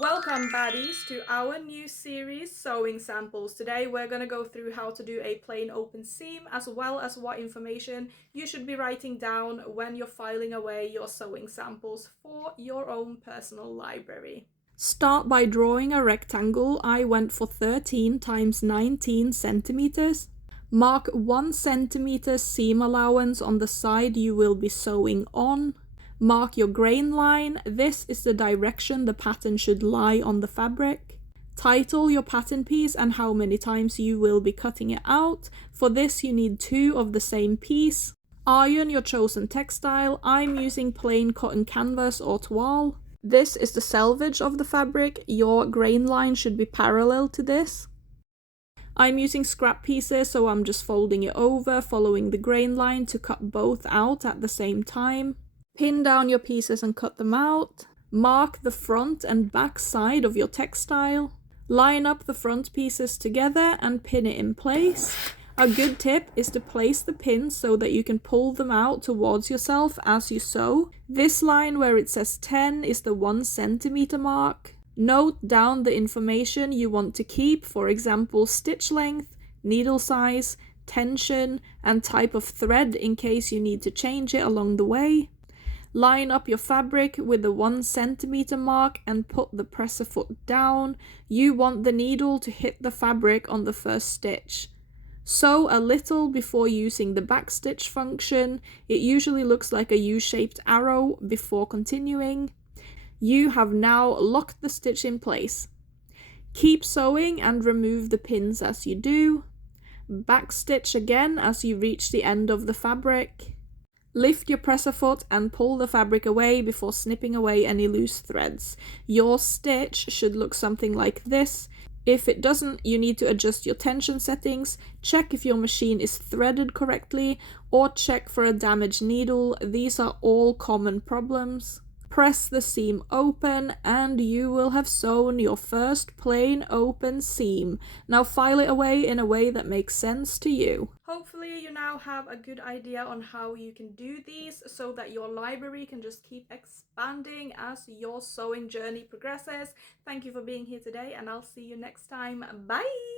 Welcome baddies to our new series Sewing Samples. Today we're going to go through how to do a plain open seam as well as what information you should be writing down when you're filing away your sewing samples for your own personal library. Start by drawing a rectangle. I went for 13 times 19 centimeters. Mark 1 centimeter seam allowance on the side you will be sewing on. Mark your grain line. This is the direction the pattern should lie on the fabric. Title your pattern piece and how many times you will be cutting it out. For this you need 2 of the same piece. Iron your chosen textile. I'm using plain cotton canvas or toile. This is the selvage of the fabric. Your grain line should be parallel to this. I'm using scrap pieces, so I'm just folding it over, following the grain line to cut both out at the same time. Pin down your pieces and cut them out. Mark the front and back side of your textile. Line up the front pieces together and pin it in place. A good tip is to place the pins so that you can pull them out towards yourself as you sew. This line where it says 10 is the 1 centimeter mark. Note down the information you want to keep, for example, stitch length, needle size, tension, and type of thread in case you need to change it along the way. Line up your fabric with the 1 centimeter mark and put the presser foot down. You want the needle to hit the fabric on the first stitch. Sew a little before using the back stitch function. It usually looks like a U-shaped arrow before continuing. You have now locked the stitch in place. Keep sewing and remove the pins as you do. Back stitch again as you reach the end of the fabric. Lift your presser foot and pull the fabric away before snipping away any loose threads. Your stitch should look something like this. If it doesn't, you need to adjust your tension settings, check if your machine is threaded correctly, or check for a damaged needle. These are all common problems. Press the seam open and you will have sewn your first plain open seam. Now file it away in a way that makes sense to you. Hopefully you now have a good idea on how you can do these so that your library can just keep expanding as your sewing journey progresses. Thank you for being here today and I'll see you next time. Bye!